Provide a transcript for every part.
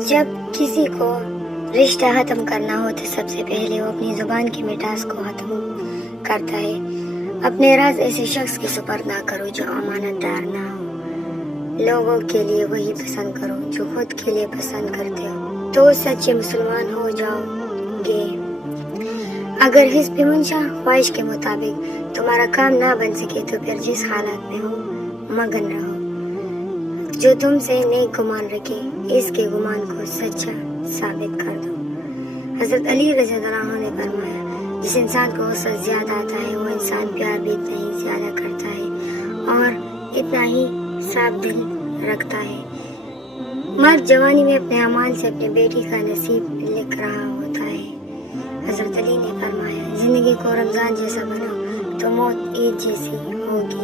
جب کسی کو رشتہ ختم کرنا ہو تو سب سے پہلے وہ اپنی زبان کی مٹاس کو ختم کرتا ہے. اپنے راز ایسے شخص کے سپرد نہ کرو جو امانت دار نہ ہو. لوگوں کے لیے وہی پسند کرو جو خود کے لیے پسند کرتے ہو, تو سچے مسلمان ہو جاؤ گے. اگر حسب منشا خواہش کے مطابق تمہارا کام نہ بن سکے تو پھر جس حالات میں ہو مگن رہو. جو تم سے نیک گمان رکھے اس کے گمان کو سچا ثابت کر دو. حضرت علی رضی اللہ عنہ نے فرمایا, جس انسان کو غصہ زیادہ آتا ہے وہ انسان پیار بھی اتنا ہی زیادہ کرتا ہے اور اتنا ہی صاف دل رکھتا ہے. مرد جوانی میں اپنے اعمال سے اپنے بیٹی کا نصیب لکھ رہا ہوتا ہے. حضرت علی نے فرمایا, زندگی کو رمضان جیسا بناؤ تو موت عید جیسی ہوگی.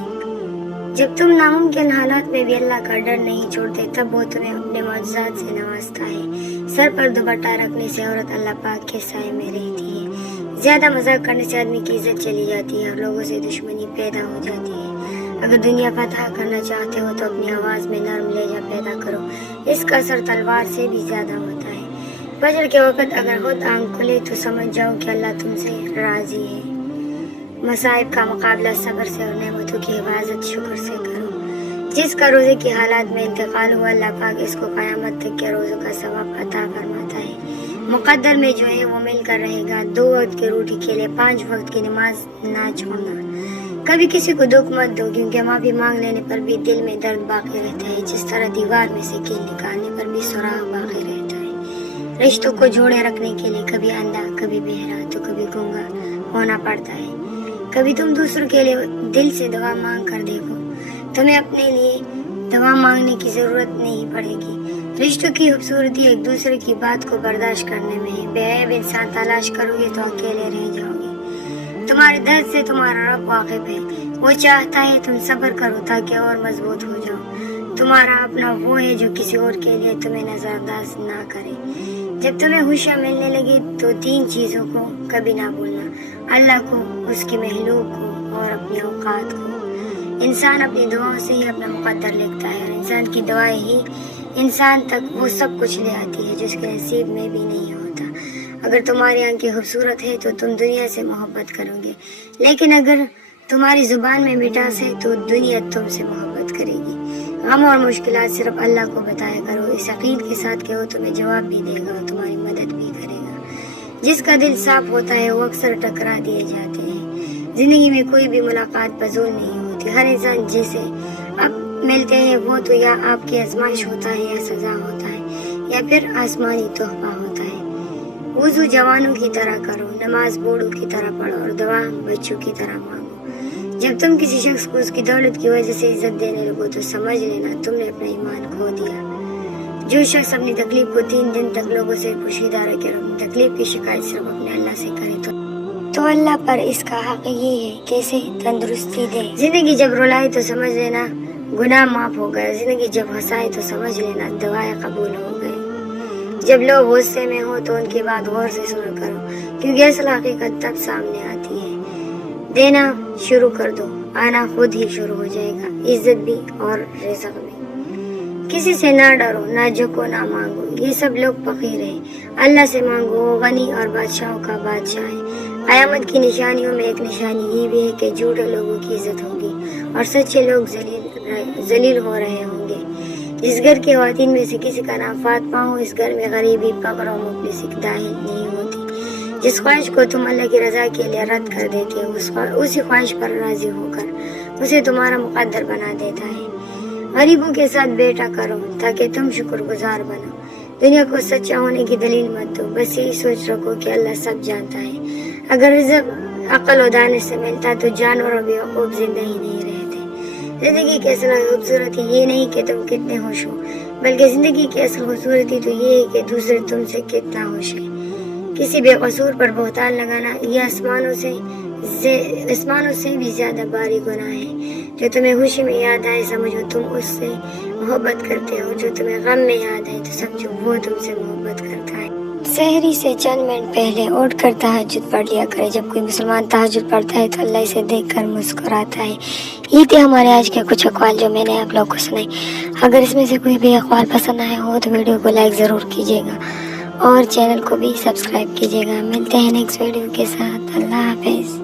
جب تم ناممکن حالات میں بھی اللہ کا ڈر نہیں چھوڑتے تب وہ تمہیں اپنے معجزات سے نوازتا ہے. سر پر دوپٹہ رکھنے سے عورت اللہ پاک کے سائے میں رہتی ہے. زیادہ مذاق کرنے سے آدمی کی عزت چلی جاتی ہے اور لوگوں سے دشمنی پیدا ہو جاتی ہے. اگر دنیا فتح کرنا چاہتے ہو تو اپنی آواز میں نرم لہجہ پیدا کرو, اس کا اثر تلوار سے بھی زیادہ ہوتا ہے. فجر کے وقت اگر خود آنکھ کھلے تو سمجھ جاؤ کہ اللہ تم سے راضی ہے. مصائب کا مقابلہ صبر سے اور نعمتوں کی حفاظت شکر سے کرو. جس کا روزے کی حالات میں انتقال ہوا اللہ پاک اس کو قیامت تک کے روزوں کا ثواب عطا فرماتا ہے. مقدر میں جو ہے وہ مل کر رہے گا. 2 وقت کی روٹی کے لیے 5 وقت کی نماز نہ چھوڑنا. کبھی کسی کو دکھ مت دو کیونکہ معافی مانگ لینے پر بھی دل میں درد باقی رہتا ہے, جس طرح دیوار میں سے کیل نکالنے پر بھی سراغ باقی رہتا ہے. رشتوں کو جوڑے رکھنے کے لیے کبھی اندھا کبھی بہرا تو کبھی گونگا ہونا پڑتا ہے. کبھی تم دوسروں کے لیے دل سے دعا مانگ کر دیکھو, تمہیں اپنے لیے دعا مانگنے کی ضرورت نہیں پڑے گی. رشتوں کی خوبصورتی ایک دوسرے کی بات کو برداشت کرنے میں ہے. بے عیب انسان تلاش کرو گے تو اکیلے رہ جاؤ گے. تمہارے درد سے تمہارا رب واقف ہے, وہ چاہتا ہے تم صبر کرو تاکہ اور مضبوط ہو جاؤ. تمہارا اپنا وہ ہے جو کسی اور کے لیے تمہیں نظر انداز نہ کرے. جب تمہیں خوشیاں ملنے لگی تو 3 چیزوں کو کبھی نہ بھولنا, اللہ کو, اس کی مخلوق کو اور اپنے اوقات کو. انسان اپنی دعاؤں سے ہی اپنا مقدر لکھتا ہے اور انسان کی دعائیں ہی انسان تک وہ سب کچھ لے آتی ہے جو اس کے نصیب میں بھی نہیں ہوتا. اگر تمہاری آنکھیں خوبصورت ہے تو تم دنیا سے محبت کرو گے, لیکن اگر تمہاری زبان میں مٹاس ہے تو دنیا تم سے محبت کرے گی. غم اور مشکلات صرف اللہ کو بتایا کرو, اس عقید کے ساتھ کہ وہ تمہیں جواب بھی دے گا اور تمہاری مدد بھی کرے گا. جس کا دل صاف ہوتا ہے وہ اکثر ٹکرا دیے جاتے ہیں. زندگی میں کوئی بھی ملاقات فضول نہیں ہوتی. ہر انسان جسے اب ملتے ہیں وہ تو یا آپ کی آزمائش ہوتا ہے یا سزا ہوتا ہے یا پھر آسمانی تحفہ ہوتا ہے. وضو جوانوں کی طرح کرو, نماز بوڑھوں کی طرح پڑھو اور دعا بچوں کی طرح مانگو. جب تم کسی شخص کو اس کی دولت کی وجہ سے عزت دینے لگو تو سمجھ لینا تم نے اپنا ایمان کھو دیا. جو شخص اپنی تکلیف کو 3 دن تک لوگوں سے پوشیدہ رکھے اور اپنی تکلیف کی شکایت صرف اپنے اللہ سے کرے تو اللہ پر اس کا حق یہ ہے کہ اسے تندرستی دے. زندگی جب رلائے تو سمجھ لینا گناہ معاف ہو گئے. زندگی جب ہنسائے تو سمجھ لینا دعائیں قبول ہو گئے. جب لوگ غصے میں ہو تو ان کی بات غور سے سنا کرو کیونکہ اصل حقیقت تب سامنے آتی ہے. دینا شروع کر دو, آنا خود ہی شروع ہو جائے گا. عزت بھی اور رزق بھی. کسی سے نہ ڈرو, نہ جھکو, نہ مانگو. یہ سب لوگ فقیر ہیں. اللہ سے مانگو, وہ غنی اور بادشاہوں کا بادشاہ ہے. قیامت کی نشانیوں میں ایک نشانی یہ بھی ہے کہ جھوٹے لوگوں کی عزت ہوگی اور سچے لوگ ذلیل ہو رہے ہوں گے. جس گھر کی خواتین میں سے کسی کا نام فاطمہ ہو اس گھر میں غریبی, فقر اور مفلسی داخل نہیں ہوتی. جس خواہش کو تم اللہ کی رضا کے لیے رد کر دیتے ہو اسی خواہش پر راضی ہو کر اسے تمہارا مقدر بنا دیتا ہے. غریبوں کے ساتھ بیٹا کرو تاکہ تم شکر گزار بنو. دنیا کو سچا ہونے کی دلیل مت دو, بس یہی سوچ رکھو کہ اللہ سب جانتا ہے. اگر رزق عقل و دانش سے ملتا تو جانور اور بیوقوف زندہ ہی نہیں رہتے. زندگی کی اصل خوبصورتی یہ نہیں کہ تم کتنے خوش ہو, بلکہ زندگی کی اصل خوبصورتی تو یہ ہے کہ دوسرے تم سے کتنا خوش ہے. کسی بے قصور پر بہتان لگانا یہ آسمانوں سے بھی زیادہ باری گناہ ہے. جو تمہیں خوشی میں یاد آئے سمجھو تم اس سے محبت کرتے ہو, جو تمہیں غم میں یاد آئے تو سمجھو وہ تم سے محبت کرتا ہے. سحری سے چند منٹ پہلے اٹھ کر تہجد پڑھ لیا کرے. جب کوئی مسلمان تہجد پڑھتا ہے تو اللہ اسے دیکھ کر مسکراتا ہے. یہ تھے ہمارے آج کے کچھ اقوال جو میں نے آپ لوگوں کو سنائی. اگر اس میں سے کوئی بھی اقوال پسند آئے ہو تو ویڈیو کو لائک ضرور کیجیے گا اور چینل کو بھی سبسکرائب کیجیے گا. ملتے ہیں نیکسٹ ویڈیو کے ساتھ. اللہ حافظ.